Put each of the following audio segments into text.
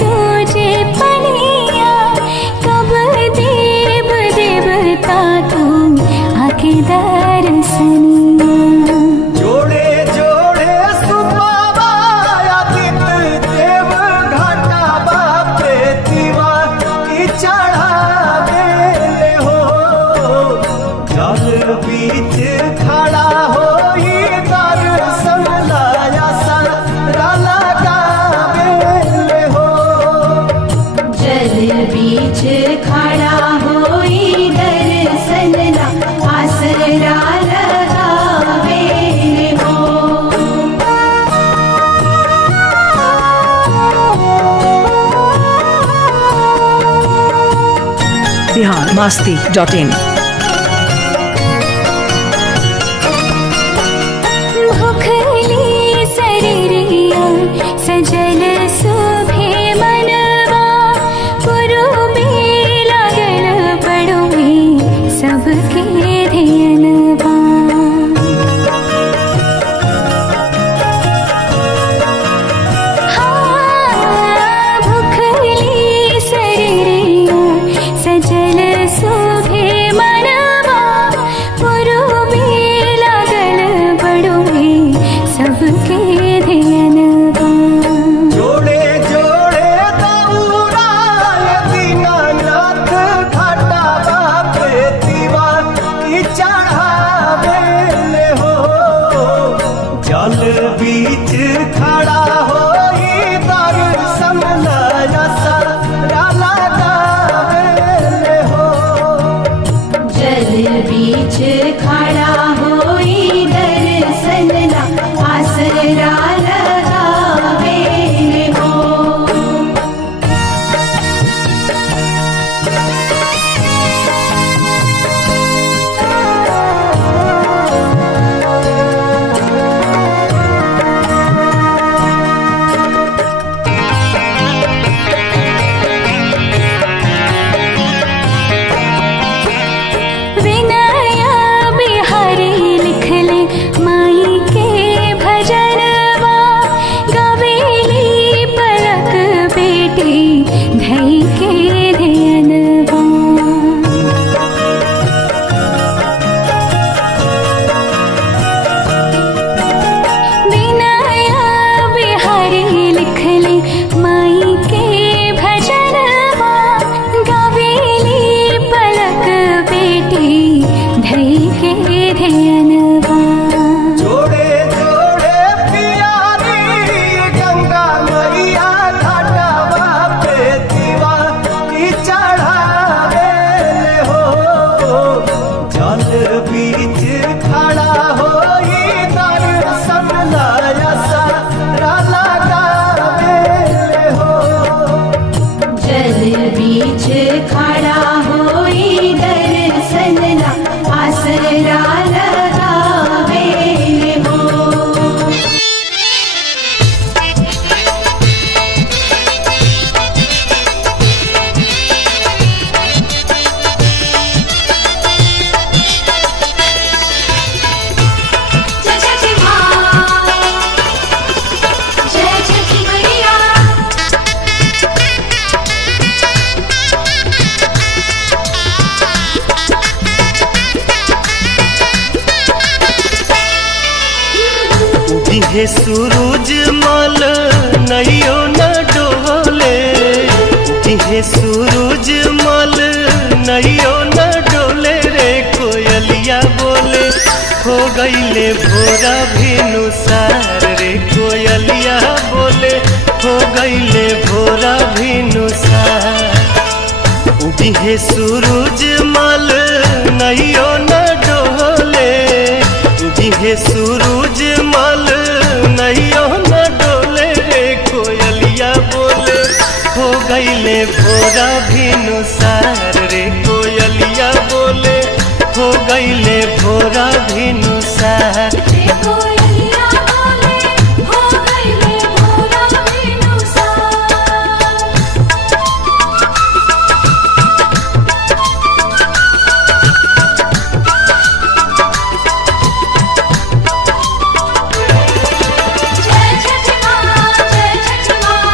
तुझे पनिया, कब देव देवता तुम आके दर्शनिया। जोड़े जोड़े सुबाबाया दित देव घाटा बापे दीवा की चढ़ावे हो। जल बीच खड़ा हो दर्शन लाया सारा लगावे हो। जल बीच खड़ा होई दर्शन ला आसरा लगावे हो। biharmasti.in भूखली शरीरिया सजल शोभे मनवा, पुरुबे लागल बड़ुए सबके ध्यानवा। हाँ, भूखली शरीरिया सजल शोभे मनवा, पुरुबे लागल बड़ुए सबके ध्यानवा। जोड़े जोड़े दौड़ाए दीनानाथ घाटा बापे दीवा की चढ़ावे हो। जल बीच खड़ा हो दर्शन लाया सारा लगावे हो। जल बीच खड़ा होई दर्शन ला आसरा लगावे हो। विनया बिहारी लिखले माई के भजनवा, गवेली पलक बेटी धई के ध्यानवा। विनया बिहारी लिखले माई के भजनवा, गवेली पलक बेटी धई के ध्यानवा। जोड़े जोड़े पियारी गंगा मैया घाटा बापे दीवा की चढ़ावे हो। जल बीच खड़ा हो दर्शन लाया सारा लगावे हो। जल बीच खड़ा होई दर्शन ला आसरा लगावे हो। जय छठी माँ, जय छठी मैया। दिहे सूरज मल नैयो न डोले। दिहे सूरज मल नैयो न डोले रे कोयलिया बोले हो गईले भोरा भिनुसार रे कोयलिया बोले हो गईले भोरा भिनुसार। दिहे सूरज मल नैयो न डोले। दिहे सूरज मल नैयो न डोले रे कोयलिया बोले हो गईले भोरा भिनुसार रे कोयलिया बोले हो गईले भोरा भिनुसार। कोयलिया बोले हो गईले भोरा भिनुसार। जय छठी माँ, जय छठी माँ।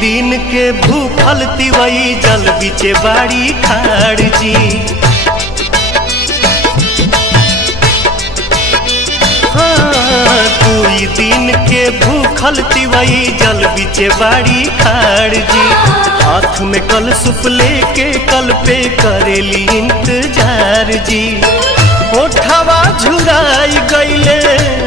दिन के भूखल तिवई जल बिचे बाड़ी खाड़ जी। हाँ, दुई दिन के भूखल तिवई जल बिचे बाड़ी खाड़ जी। हाथ में कल सुप लेके कल पे करेली इंतजार जी। ओठवा झुराई गईले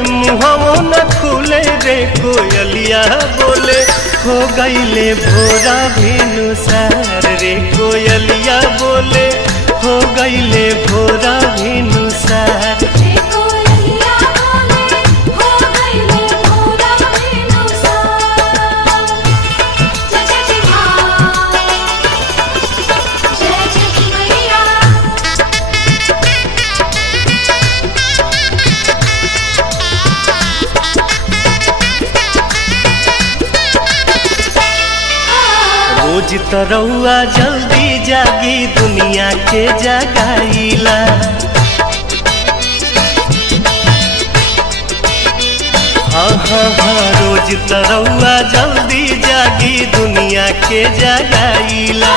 मुहवो न खुले रे कोयलिया बोले हो गईले भोरा भिनुसार रे कोयलिया बोले हो गईले भोरा भिनुसार। रोज तरौआ जल्दी जागी दुनिया के जगाईला। हाँ हाँ हाँ, रोज तरौआ जल्दी जागी दुनिया के जगाईला।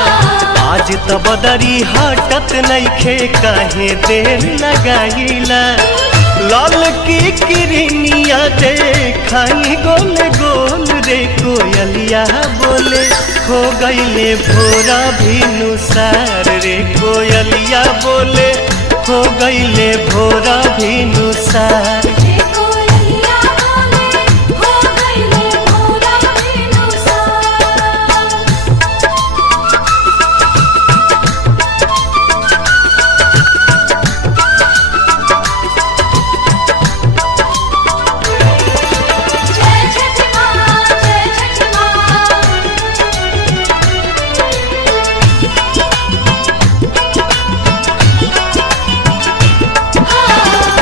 आज तो बदरी हटत नइखे काहे देर लगाईला। लाल की किरनिया देखाई गोल गोल रे कोयलिया बोले हो गईले भोरा भिनुसार रे कोयलिया बोले हो गईले भोरा भिनुसार।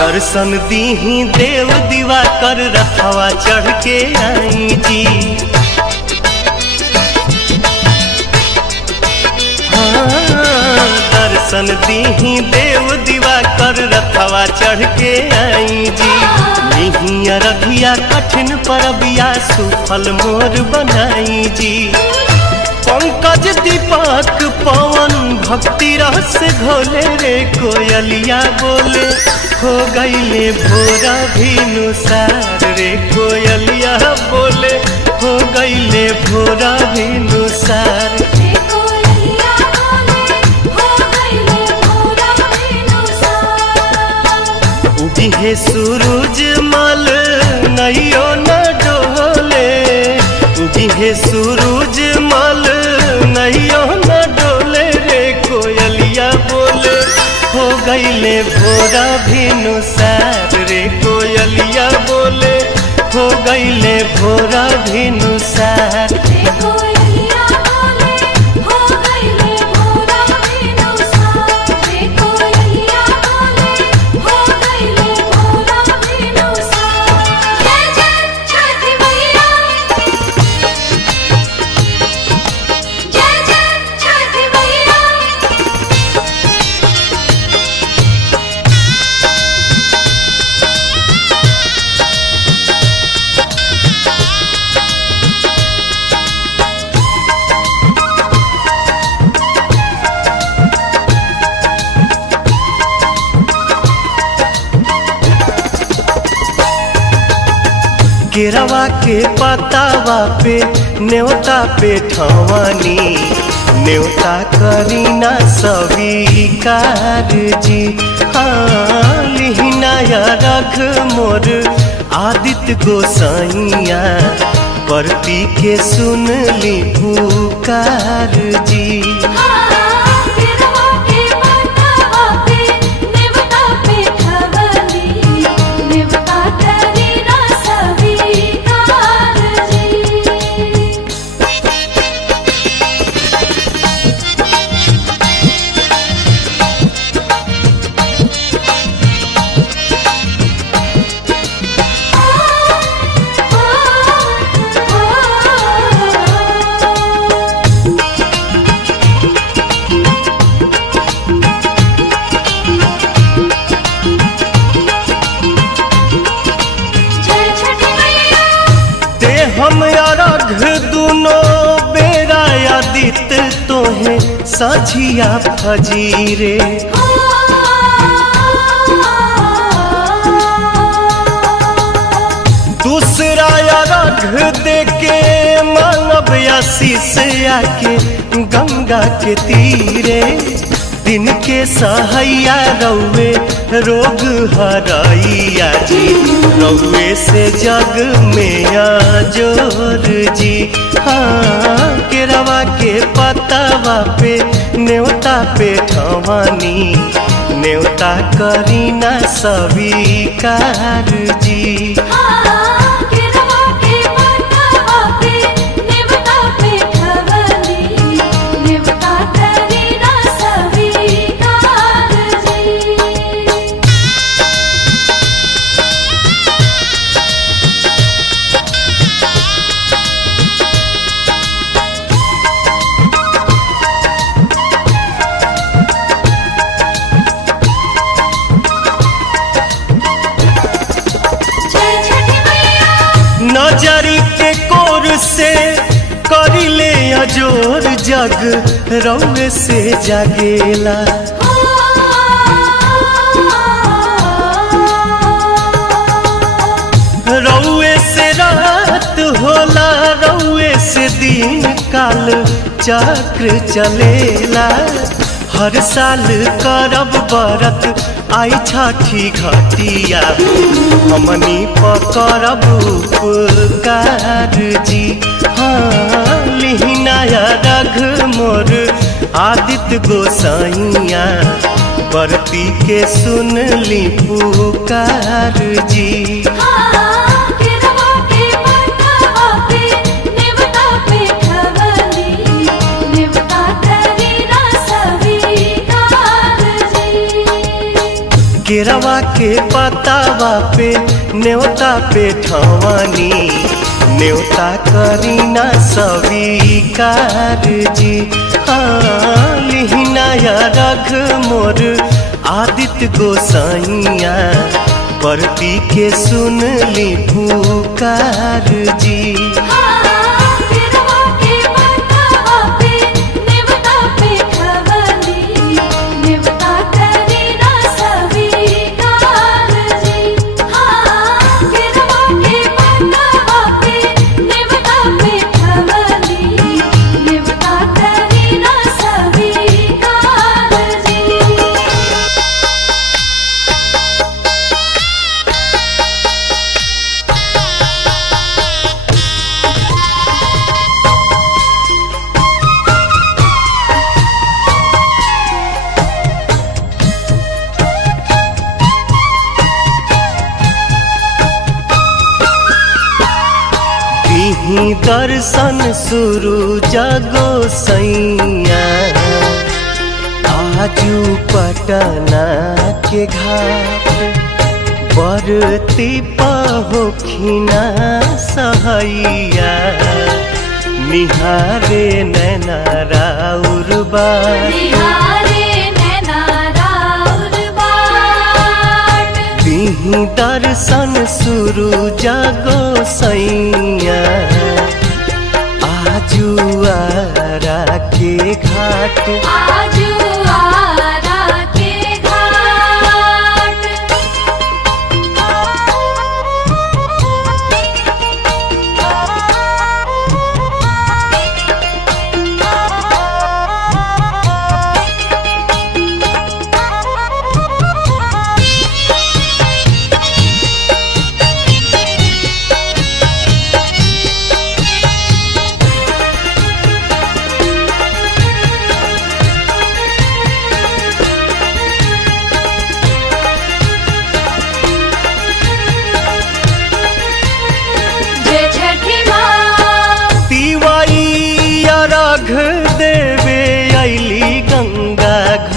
दर्शन दीही देव दीवा कर रखवा चढ़ के आई जी। हाँ, दर्शन दीही देव दीवा कर रखवा चढ़ के आई जी। निहिया रघिया कठिन परबिया सुफल मोर बनाई जी। पंकज दीपक पवन भक्ति रस घोले रे कोयलिया बोले हो गईले भोरा भिनुसार रे कोयलिया बोले हो गईले भोरा भिनुसार। उगी है सूरज मल नैयो न डोले। उगी है सूरज मल नैयो न डोले रे कोयलिया बोले हो गईले भोरा भिनुसार रे कोयलिया बोले हो गईले भोरा भिनुसार। केरवा के पतावा पे न्योता पे ठवानी। न्योता करीना स्वीकार जी। हाँ, लिहिना या रख मोर आदित्य गोसाइया। परती के सुन ली पुकार जी। सझिया फजीरे। दूसरा अर्घ देके मानव आशीष आके गंगा के तीरे। दिन के सहैया रौवे रोग हरैया जी, रौवे से जग में जोर जी। हाँ केरवा के पतावा पे न्योता पे ठवानी, न्योता करीना स्वीकार जी। नजरी के कोर से करिले अजोर, जग रौवे से जागेला। रौवे से रात होला, रौवे से दिन काल चक्र चलेला। हर साल करब बरत आई छठी घटिया, हमनी पकड़ब उपकार जी। हाँ लिहिनाया रघ मोर आदित्य गोसाइया, बरती के सुन ली पुकार जी। केरवा के पतावा पे न्योता पे ठवानी, न्योता करीना स्वीकार जी। हाँ लिहिनाया रघ मोर आदित्य गोसाइया, बरती के सुन ली पुकार जी। दर्शन शुरू जगो सैया, आजू पटना के घाट। बरती पहोखिना सहैया, निहारे नैना राउर बाट। दिही दर्शन शुरू जगो सैया, आजुआरा के घाट।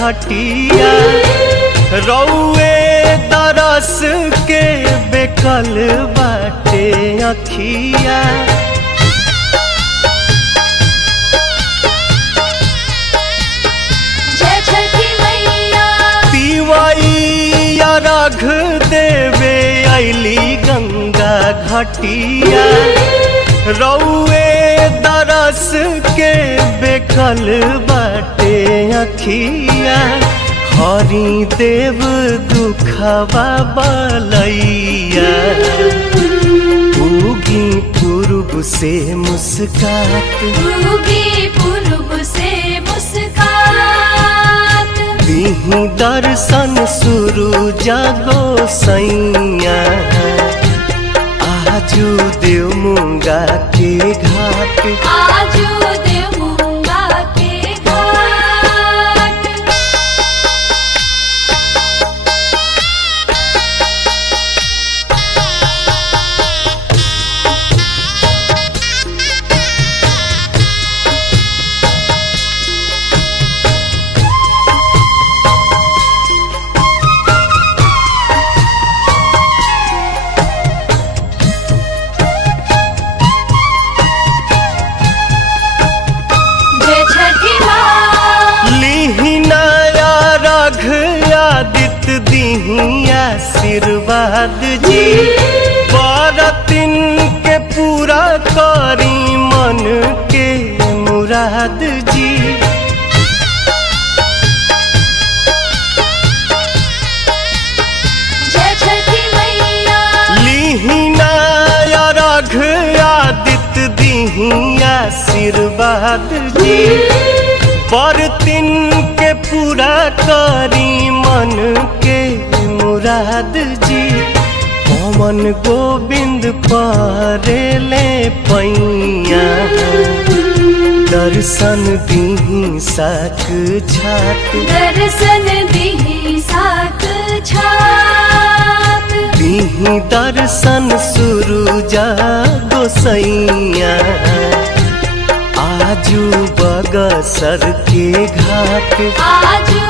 घटिया, रौवे तरस के बेकल बाटे अखिया। जय छठी मैया। तिवाई अर्घ देवे अइली गंगा घटिया, रौवे तरस बस के बेकल बाटे अखिया हरि देव दुखवा बलैया उगी पूर्व से मुस्कात उगी पूर्व से मुस्कात दीही दर्शन शुरू जागो सैया आजू देव मुंगा के घाट आजू देवूंगा के घाट जय छठी माँ लीही नया रघ आदित्य दीही आशीर्वाद जी बरतिन के पूरा करी मन के मुराद जी जय छठी मैया लीही नया रघ आदित्य दीही आशीर्वाद जी बरतिन के पूरा करी मन के मुराद जी पवन गोविंद परेले पैया दर्शन दीही साक छात दर्शन दीही साक छात दीही दर्शन शुरू जागो सैया आजू बगसर के घाट आजू